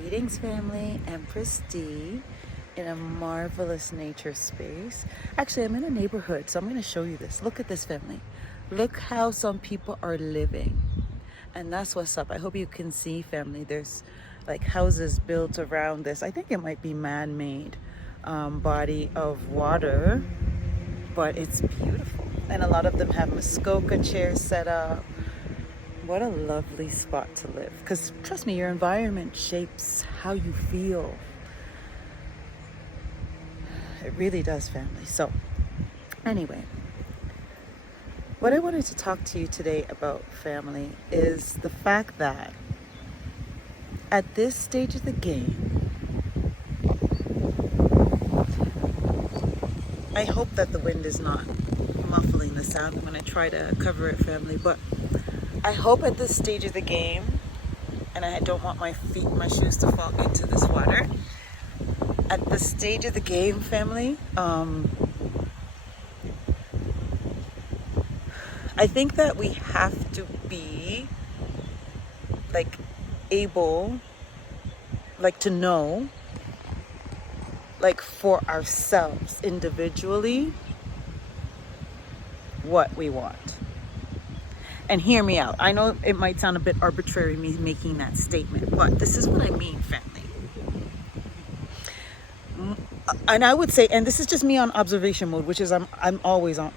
Greetings, family. Empress D in a marvelous nature space. Actually, I'm in a neighborhood, so I'm going to show you this. Look at this, family. Look how some people are living. And that's what's up. I hope you can see, family. There's like houses built around this. I think it might be man-made body of water, but it's beautiful. And a lot of them have Muskoka chairs set up. What a lovely spot to live. Because trust me, your environment shapes how you feel. It really does, family. So, anyway, what I wanted to talk to you today about, family, is the fact that at this stage of the game, I hope that the wind is not muffling the sound. I'm going to try to cover it, family, but I hope at this stage of the game, and I don't want my shoes to fall into this water. At this stage of the game, family, I think that we have to be like able, like to know, like for ourselves individually, what we want. And hear me out. I know it might sound a bit arbitrary, me making that statement, but this is what I mean, family. And I would say, and this is just me on observation mode, which is I'm always on.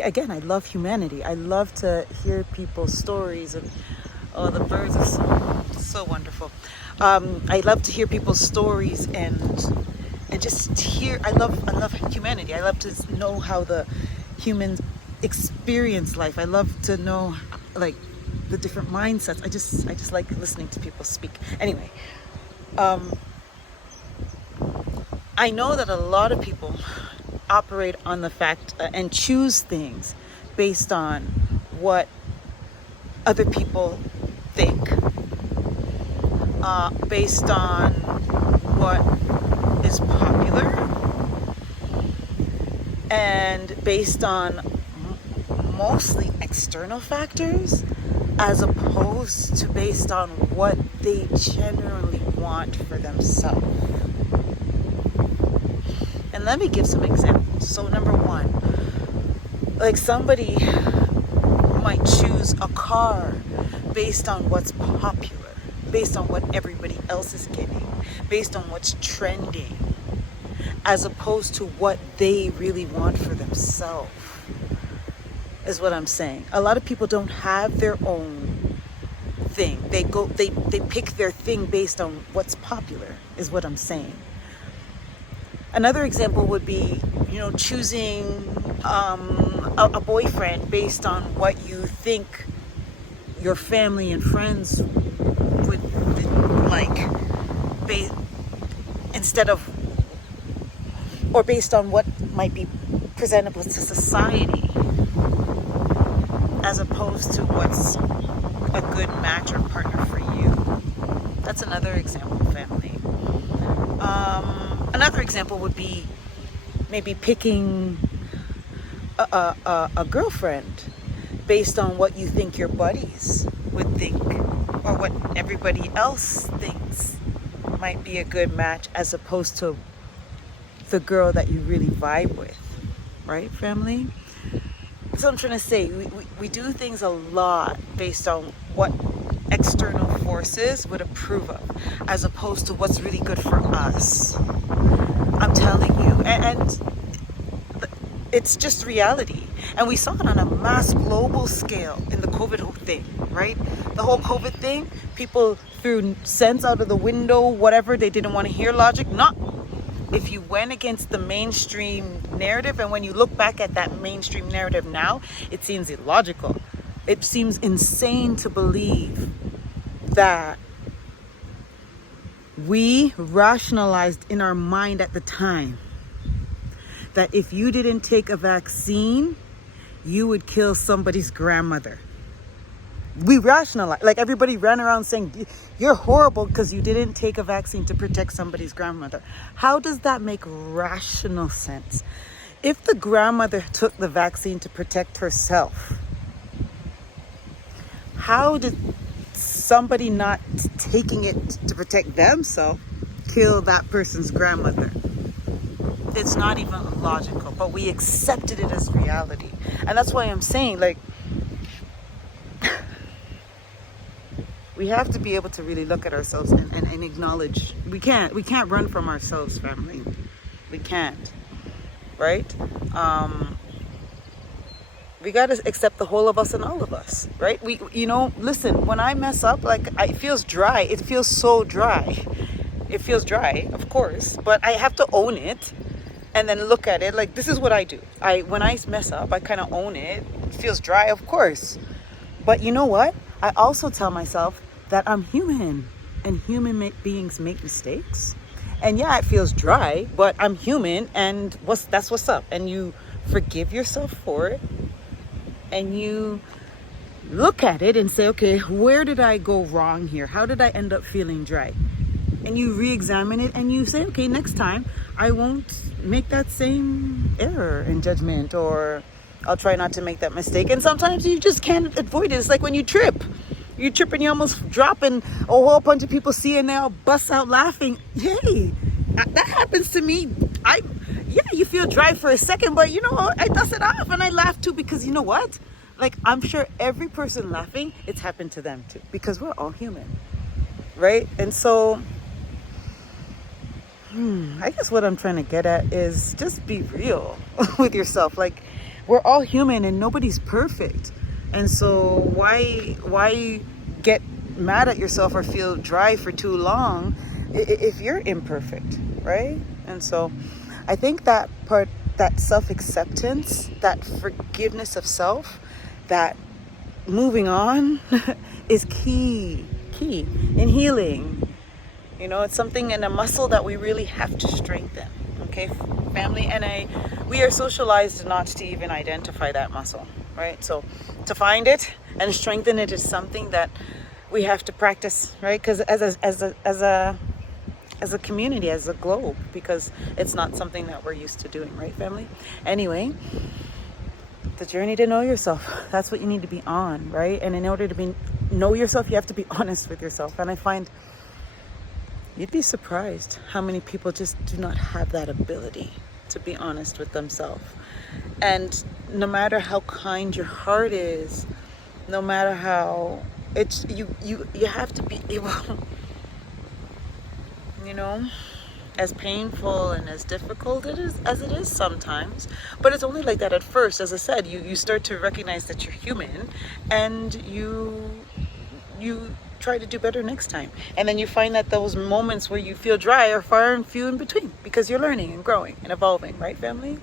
Again, I love humanity. I love to hear people's stories of, oh, the birds are so wonderful. I love to hear people's stories and just hear. I love humanity. I love to know how the humans experience life. I love to know like the different mindsets. I just like listening to people speak. Anyway, I know that a lot of people operate on the fact and choose things based on what other people think, based on what is popular, and based on mostly external factors, as opposed to based on what they generally want for themselves. And let me give some examples. So number one, like somebody might choose a car based on what's popular, based on what everybody else is getting, based on what's trending, as opposed to what they really want for themselves, is what I'm saying. A lot of people don't have their own thing. They pick their thing based on what's popular, is what I'm saying. Another example would be, choosing a boyfriend based on what you think your family and friends would like, or based on what might be presentable to society, as opposed to what's a good match or partner for you. That's another example, family. Another example would be maybe picking a girlfriend based on what you think your buddies would think, or what everybody else thinks might be a good match, as opposed to the girl that you really vibe with, right, family? So I'm trying to say, we do things a lot based on what external forces would approve of, as opposed to what's really good for us. I'm telling you, and it's just reality. And we saw it on a mass global scale in the COVID thing, right? The whole COVID thing, people threw sense out of the window, whatever. They didn't want to hear logic. Not if you went against the mainstream narrative, and when you look back at that mainstream narrative now, it seems illogical. It seems insane to believe that we rationalized in our mind at the time that if you didn't take a vaccine, you would kill somebody's grandmother. We rationalized, like everybody ran around saying, you're horrible because you didn't take a vaccine to protect somebody's grandmother. How does that make rational sense? If the grandmother took the vaccine to protect herself, how did somebody not taking it to protect themselves kill that person's grandmother? It's not even logical, but we accepted it as reality. And that's why I'm saying, like, we have to be able to really look at ourselves and acknowledge we can't run from ourselves, family. We can't, right? We got to accept the whole of us and all of us, right? We, listen, when I mess up, like, it feels dry. It feels so dry. It feels dry, of course, but I have to own it and then look at it. Like, this is what I do. When I mess up, I kind of own it. It feels dry, of course. But you know what? I also tell myself that I'm human, and human beings make mistakes. And yeah, it feels dry, but I'm human, and that's what's up. And you forgive yourself for it, and you look at it and say, okay, where did I go wrong here? How did I end up feeling dry? And you re-examine it, and you say, okay, next time I won't make that same error in judgment, or I'll try not to make that mistake. And sometimes you just can't avoid it. It's like when you trip and you almost drop, and a whole bunch of people see, and they all bust out laughing. Hey, that happens to me. You feel dry for a second, but I dust it off and I laugh too, because you know what? Like, I'm sure every person laughing, it's happened to them too, because we're all human, right? And so, I guess what I'm trying to get at is just be real with yourself. Like, we're all human and nobody's perfect. And so why get mad at yourself or feel dry for too long if you're imperfect, right? And so I think that part, that self-acceptance, that forgiveness of self, that moving on is key in healing. It's something and a muscle that we really have to strengthen. Okay, family, and we are socialized not to even identify that muscle, right? So to find it and strengthen it is something that we have to practice, right? Because as a community, as a globe, because it's not something that we're used to doing, right, family? Anyway, the journey to know yourself, that's what you need to be on, right? And in order to know yourself, you have to be honest with yourself. And I find you'd be surprised how many people just do not have that ability to be honest with themselves. And no matter how kind your heart is, no matter how it's you have to be able, as painful and as difficult it is sometimes, but it's only like that at first. As I said, you start to recognize that you're human, and you try to do better next time. And then you find that those moments where you feel dry are far and few in between, because you're learning and growing and evolving, right, family?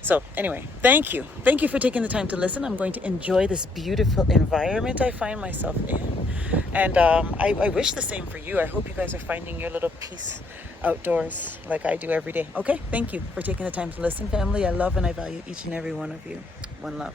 So anyway, thank you for taking the time to listen. I'm going to enjoy this beautiful environment I find myself in, and I wish the same for you. I hope you guys are finding your little peace outdoors like I do every day. Okay, thank you for taking the time to listen, family. I love and I value each and every one of you. One love.